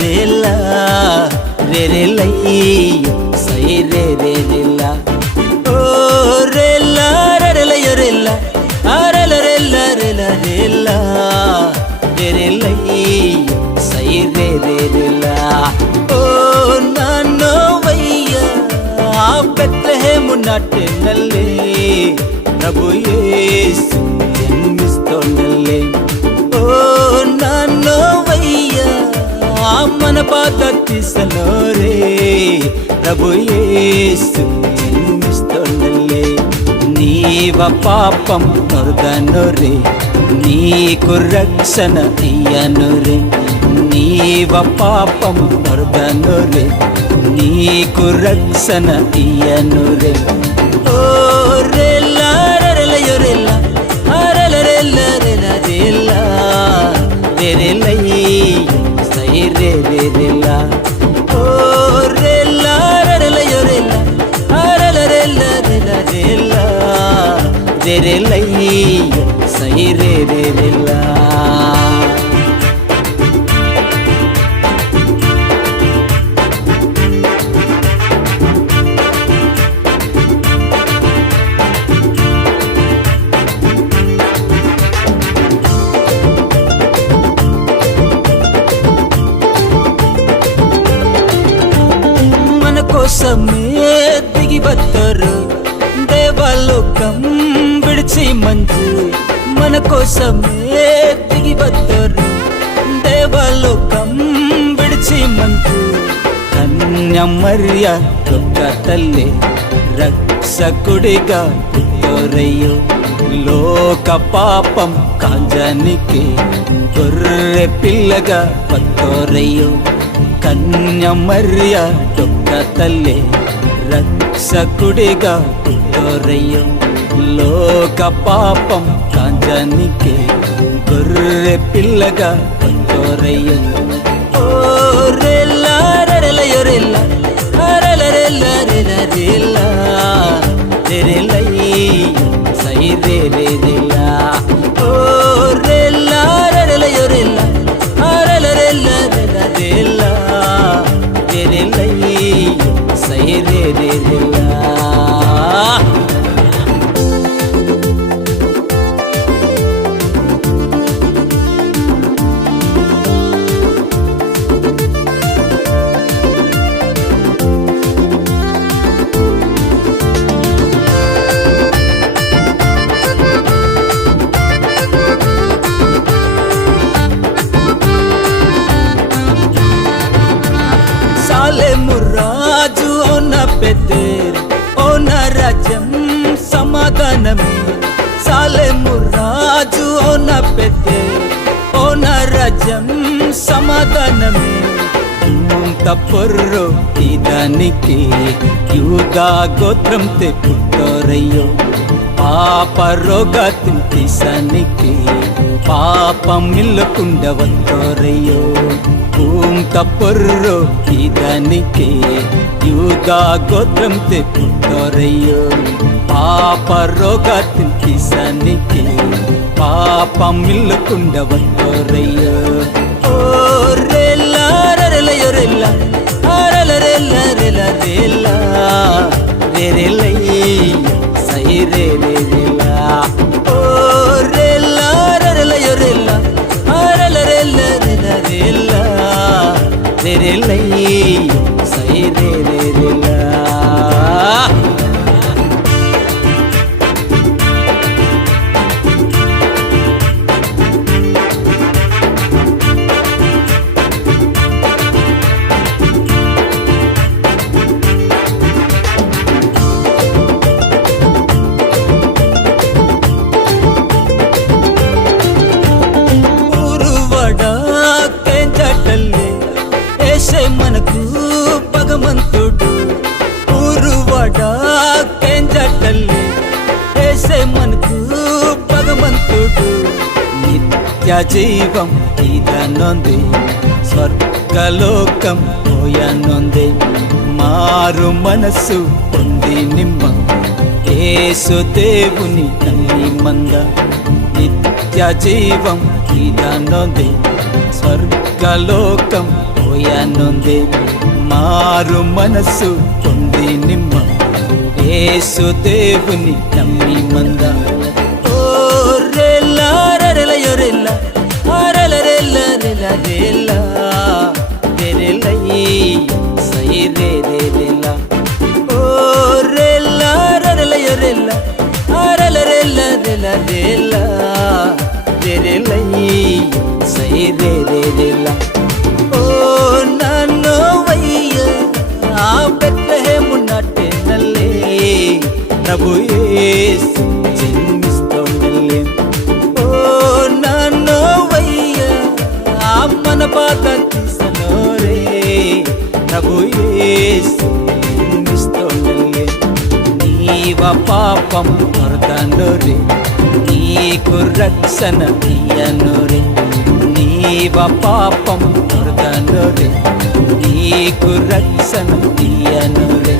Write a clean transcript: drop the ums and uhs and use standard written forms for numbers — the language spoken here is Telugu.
ರೇಲ ರೇ ರೇ ಲೈ ಸೈ ರೇ ರೇ ರೇಲ ಓ ರೇಲ ರೇ ಲೈ ರೇಲ ರೇಲ ರೇಲ ರೇಲ ರೇಲ ರೇ ರೇ ಲೈ ಸೈ ರೇ ರೇ ರೇಲ ಓ ನಾನು ವಯ್ಯ ಬೆತ್ಲೆಹೇಮು ನಾಟಿನಲ್ಲಿ ప్రభు యేసు జన్మిస్తోండలే ఓ నాన్నవయ్యా మన పాత తీసలోరే ప్రభు యేసు జన్మిస్తోండలే నీవ పాపం నొరగనురే నీకు రక్షణ ఇయ్యనురే నీవ పాపం నొరగనురే నీకు రక్షణ ఇయ్యనురే ఓ రేలా రేలా రేలా రేలా రేలా రేలా రేలా రే లై సై రే రే రేలా ఓ రేలా రేలా రేలా రేలా రేలా రేలా రేలా రే లై సై రే రే రేలా కోసమే దిగి బత్తరు దేవలోకం విడిచి మంచు మన కోసమే దిగి బత్తరు దేవలోకం విడిచి మంచు కన్య మరియ ఒక్క తల్లి రక్షకుడిగా పుట్టోరయ్యో లోక పాపం కాంజానికి గొర్రె పిల్లగా పట్టోరయ్యో కన్య మరియ ఒక్క తల్లి రక్షకుడిగా పుట్టోరయ్యో లోక పాపం కాంజానికి గొర్రె పిల్లగా పుట్టోరయ్యో ఓ రేలా రేలా రేలా రేలా రేలా రేలా రేలా రే లై సై రే రే రేలా ఓ రేలా రేలా రేలా రేలా రేలా రేలా రేలా రే లై సై రే రే రేలా రాజు ఓన పెద్దేరు ఓన రాజ్యం సమాధానమే సాలెము రాజు ఓన పెద్దేరు ఓన రాజ్యం సమాధానమే తప్పొర్రో ఇదానికి యూదా గోత్రం తే పుట్టోరయ్యో పాప రోగతిని తీసానికి పాపం నిల్లకుండ వత్తోరయ్యో తప్పొర్రో ఇదానికి యూదా గోత్రం తే పుట్టోరయ్యో పాప రోగతిని తీసానికి పాపం నిల్లకుండ వత్తోరయ్యో ఓ రేలా రేలా రేలా రేలా రేలా రేలా రేలా రే లై సై రే రే రేలా ఓ రేలా రేలా రేలా రేలా రేలా రేలా రేలా రే లై సై రే రే రేలా మనకు భగవంతుడు ఊరువాడా కేంజటల్లి ఏసే మనకు భగవంతుడు నిత్య జీవం ఇదనొంది ಸ್ವರ್ಗಲೋಕಂ ಹೋಯನೊಂದೆ ಮಾರು ಮನಸ್ಸು పొంది నిమ్మ యేసు దేవుని తల్లి మంద నిత్య జీవం ఇదనొంది స్వర్గలోకం ಹೋಯನೊಂದೆ ಮಾರು ಮನಸ್ಸು పొంది ನಿಮ್ಮ యేసు దేవుని నమ్మి మంద ఓ రెల్లా రెల యొరెల్ల అరెల రెల రెల రెలై సై రెల ఓ రెల్లా రెల యొరెల్ల అరెల రెల రెల రెలై సై రెల ఓ నన్నోవయ్య ఆ బెత్లెహేము నాట్యనల్లే ప్రభు యేసు జన్మిస్తోండల్లే ఓ నన్నోవయ్య ఆ మన బాధ తీసనోరే ప్రభు యేసు జన్మిస్తోండల్లే నీవ పాపం పొరతాండోరే నీకు రక్షణ ఇయ్యనోరే నీవ పాపం పొరతాండోరే నీకు రక్షణ ఇయ్యనోరే